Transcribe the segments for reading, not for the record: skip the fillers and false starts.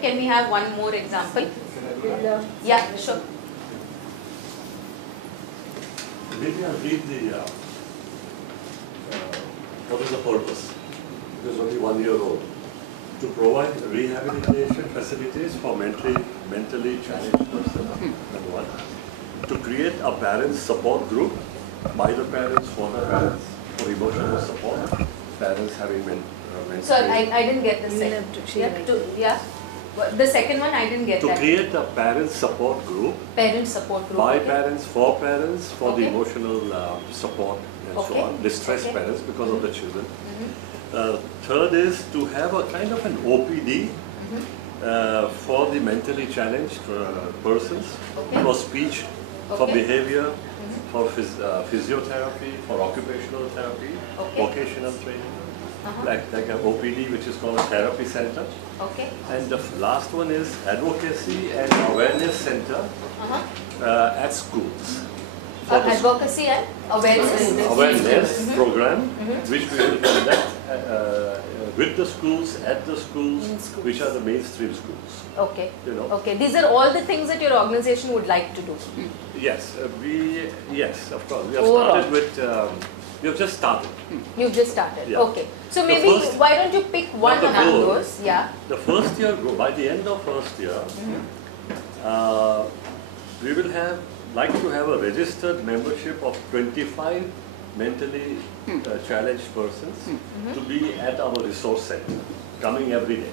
Can we have one more example? Yeah, sure. Maybe I'll read what is the purpose? It is only 1 year old. To provide rehabilitation facilities for mentally challenged persons, number one. To create a parents support group by the parents, for the parents, for emotional support, parents having mental. So I didn't get the second. Yeah. The second one I didn't get that. To create a parents support group. Parents support group. By okay. parents, for the emotional support and so on. Distressed parents because of the children. Third is to have a kind of an OPD for the mentally challenged persons, for speech, for behavior, for physiotherapy, for occupational therapy, vocational training, like an OPD which is called a therapy center. Okay. And the last one is advocacy and awareness center at schools. Advocacy and awareness program which we will conduct with the schools, at the schools, which are the mainstream schools. Okay. You know? Okay. These are all the things that your organization would like to do. Yes, yes, of course. We have started with. We have just started. You've just started. Yeah. Okay. So maybe why don't you pick one among those? Yeah. The first year, by the end of first year, we will like to have a registered membership of 25 mentally challenged persons to be at our resource center, coming every day.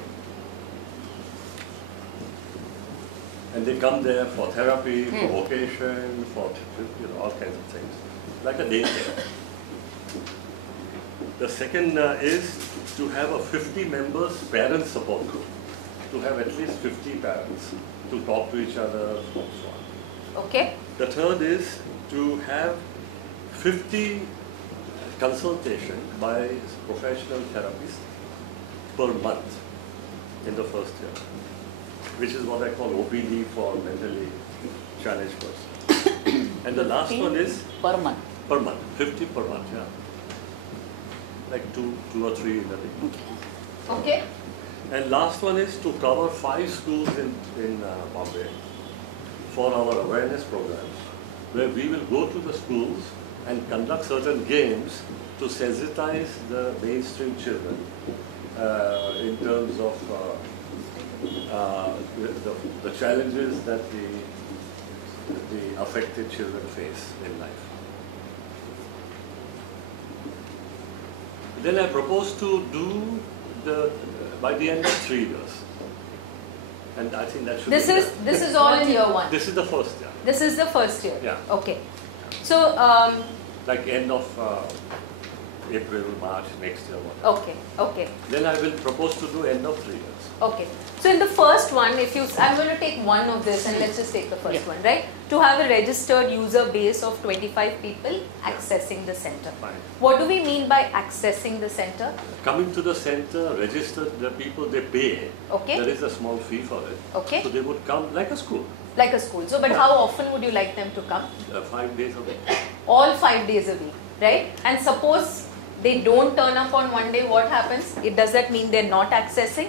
And they come there for therapy, for vocation, for all kinds of things, like a day care. The second is to have a 50 members parent support group, to have at least 50 parents to talk to each other, so on. Okay. The third is to have 50 consultation by professional therapists per month in the first year, which is what I call OPD for mentally challenged person. And the last one is per month. Per month, 50 per month, yeah. Like two or three in a week. Okay. And last one is to cover 5 schools in Bombay for our awareness programs, where we will go to the schools and conduct certain games to sensitize the mainstream children in terms of the challenges that the affected children face in life. Then I propose to do by the end of 3 years. And I think that should This is all in year 1. This is the first year. This is the first year. Yeah. Okay. So like end of April, March next year. Whatever. okay. Okay. Then I will propose to do end of 3 years. Okay. So in the first one, I'm going to take one of this and let's just take the first one, right? To have a registered user base of 25 people accessing the center. Fine. What do we mean by accessing the center? Coming to the center, registered the people, they pay. Okay. There is a small fee for it. Okay. So they would come like a school. Like a school. So, but how often would you like them to come? 5 days a week. All 5 days a week, right? And suppose they don't turn up on one day, what happens? Does that mean they're not accessing?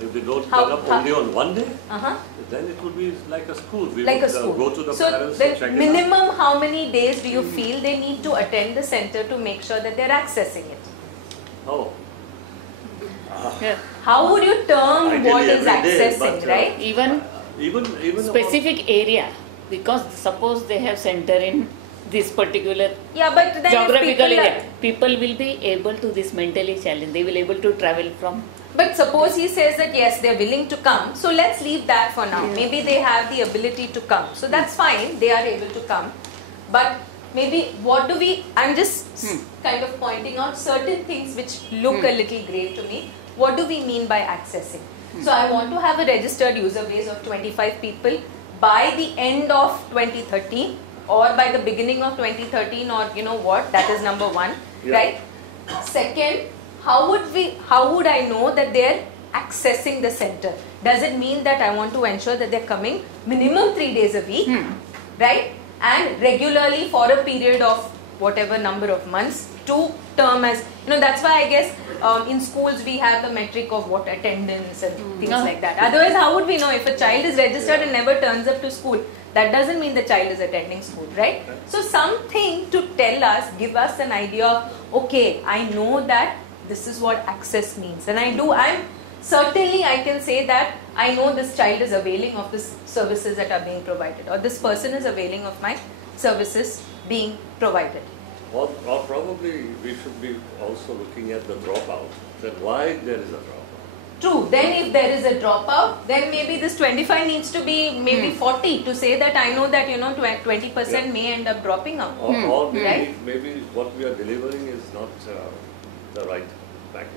If they don't turn up only on one day, then it would be like a school. We like would a school. Go to the so parents then and check minimum it out. how many days do you feel they need to attend the center to make sure that they're accessing it? Oh. How would you term Ideally what is every day, accessing, but, right? Even Specific area, because suppose they have center in this particular but then geographical area, people will be able to this mentally challenged. They will able to travel from. But suppose he says that yes, they're willing to come. So let's leave that for now. Maybe they have the ability to come. So that's fine. They are able to come. But maybe I'm just kind of pointing out certain things which look a little grey to me. What do we mean by accessing? So I want to have a registered user base of 25 people by the end of 2013 or by the beginning of 2013, or you know what, that is number 1, right? Second, how would I know that they're accessing the center? Does it mean that I want to ensure that they're coming minimum 3 days a week, right? And regularly for a period of whatever number of months to term as, that's why I guess in schools we have the metric of what attendance and things like that. Otherwise, how would we know if a child is registered and never turns up to school? That doesn't mean the child is attending school, right? So something to tell us, give us an idea, okay, I know that this is what access means. And certainly I can say that I know this child is availing of the services that are being provided, or this person is availing of my services being provided. Or probably we should be also looking at the dropout, that why there is a dropout. True. Then if there is a dropout, then maybe this 25 needs to be maybe 40 to say that I know that 20% may end up dropping out. Or maybe, right? maybe what we are delivering is not the right package.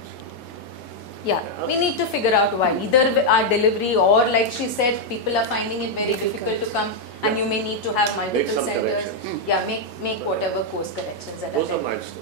Yeah, we need to figure out why. Either our delivery, or like she said, people are finding it very difficult to come, and you may need to have multiple Make some centers. corrections. Yeah, make whatever course corrections that Those are are there. milestones.